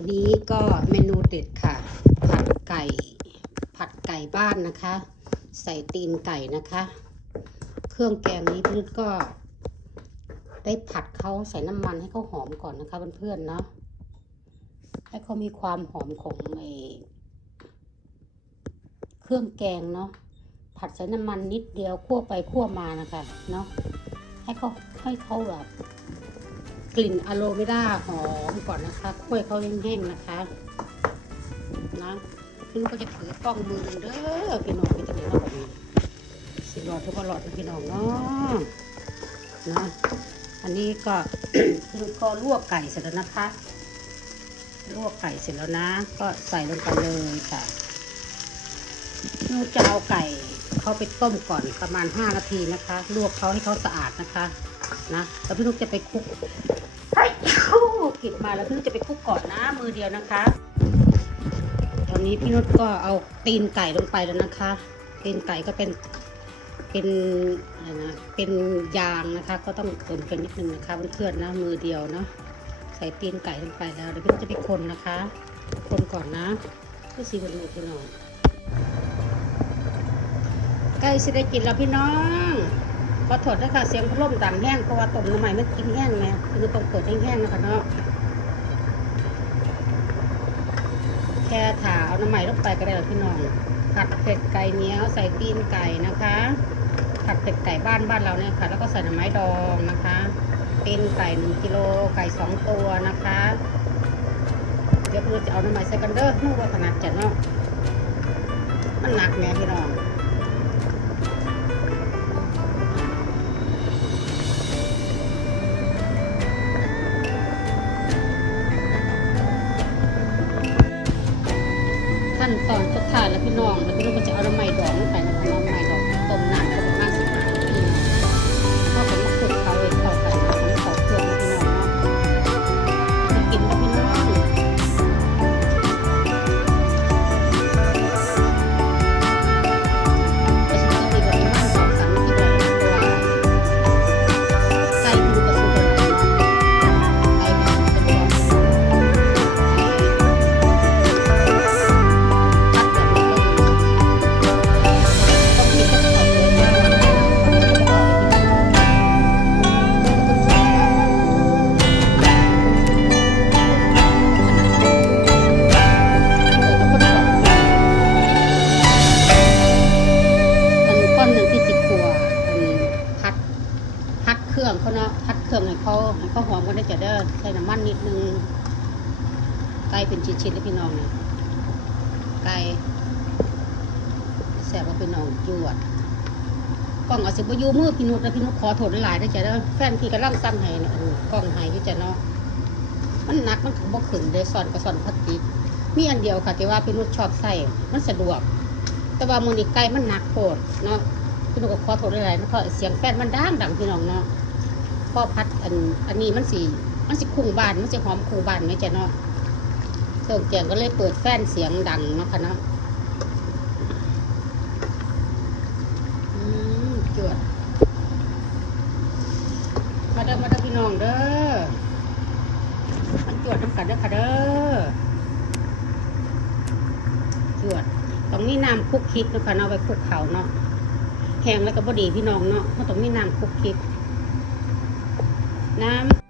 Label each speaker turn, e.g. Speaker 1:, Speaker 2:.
Speaker 1: ันนี้ก็เมนูเด็ดค่ะ ผัดไก่ ผัดไก่บ้านนะคะ ใส่ตีนไก่นะคะ เครื่องแกงนี้พี่นุชก็ ได้ผัดเขาใส่น้ำมันให้เขาหอมก่อนนะคะเพื่อนๆเนาะให้เขามีความหอมของไอเครื่องแกงเนาะผัดใส่น้ำมันนิดเดียวคั่วไปคั่วมานะคะเนาะให้เขาให้เขาแบบ กลิ่นอะโลเวราหอมก่อนนะคะค่อยเขาแห้งๆนะคะนะพี่นุ้ก็จะถือกล้องมือเด้อพี่น้องพี่จะได้รับแบบนี้สิรอดทุกคนรอดพี่น้องเนาะนะอันนี้ก็พี่นุ้ก็ลวกไก่เสร็จแล้วนะคะ ลวกไก่เสร็จแล้วนะ ก็ใส่ลงไปเลยค่ะนุ้จะเอาไก่เขาไปต้มก่อนประมาณ 5 นาทีนะคะ ลวกเขาให้เขาสะอาดนะคะ นะแล้วพี่นุ้จะไปคลุกเฮ้ยเก็บมาแล้วพี่นุชจะไปคลุกก่อนนะมือเดียวนะคะ ตอนนี้พี่นุชก็เอาตีนไก่ลงไปแล้วนะคะ ตีนไก่ก็เป็นเป็นอะไรนะเป็นยางนะคะ ก็ต้องคนกันนิดนึงนะคะเพื่อนๆนะมือเดียวเนาะใส่ตีนไก่ลงไปแล้วเดี๋ยวพี่นุชจะไปคนนะคะ คนก่อนนะเพื่สีเหลืองพี่น้องใกล้สิได้กินแล้วพี่น้อง ขอโทษด้วยค่ะเสียงพัดลมดังแห้งเพราะว่าต้มน้ำใหม่มันกินแห้งไงคือต้องเปิดแห้งๆนะคะเนาะแค่ถาเอาน้ำใหม่ลงไปก็ได้แล้วพี่น้องผัดเผ็ดไก่เนียวใส่ตีนไก่นะคะผัดเผ็ดไก่บ้านบ้านเราเนี่ยค่ะ แล้วก็ใส่น่อไม้ดองนะคะตีนไก่หนึ่งกิโลไก่สองตัวนะคะ เดี๋ยวเราจะเอาน้ำใหม่ใส่กันเด้อนู่นว่าขนาดจัดเนาะมันหนักแม่พี่น้อง ขั้นตอนสุดท้ายแล้วพี่น้องแล้วพี่น้องก็จะเอาน้ำมันดองลงไม เครื่องเขาเนาะพัดเครื่องให้เขาให้เขาหอมกันได้จะเด้อใส่น้ำมันนิดนึงไก่เป็นชิ้นๆแล้วพี่น้องเนี่ยไก่แซ่บว่าพี่น้องจวดกล้องเอาสิบอยูมือพี่นุชแล้วพี่นุชขอโทษหลายได้จ้ะเด้อแฟนพี่กำลังซ้ำให้เนี่ยอันกล้องให้ที่จะเนาะมันหนักมันถึงบ่ขึ้นได้ซ่อนกับซ่อนพลาสติกมีอันเดียวค่ะที่ว่าพี่นุชชอบใส่มันสะดวก แต่ว่ามือนี้ไก่มันหนักโคตรเนาะ พี่นุชก็ขอโทษหลายๆนะเพราะเสียงแฟนมันดังดังพี่น้องเนาะพ่อพัดอันอันนี้มันสิมันสิคุ้งบานมันสิหอมคู่บานไหมจ้ะเนาะเครื่องแกงก็เลยเปิดแฟนเสียงดังเนาะค่ะเนาะอืมจวดมาเด้อมาเด้อพี่น้องเด้อมันจวดน้ำกันเด้อค่ะเด้อจวดต้องมีน้ำคลุกคิกนะคะเนาะไว้คลุกเขาเนาะ แข็งแล้วก็บดีพี่น้องเนาะมันต้องมีน้ำคลุกคลิกน้ำ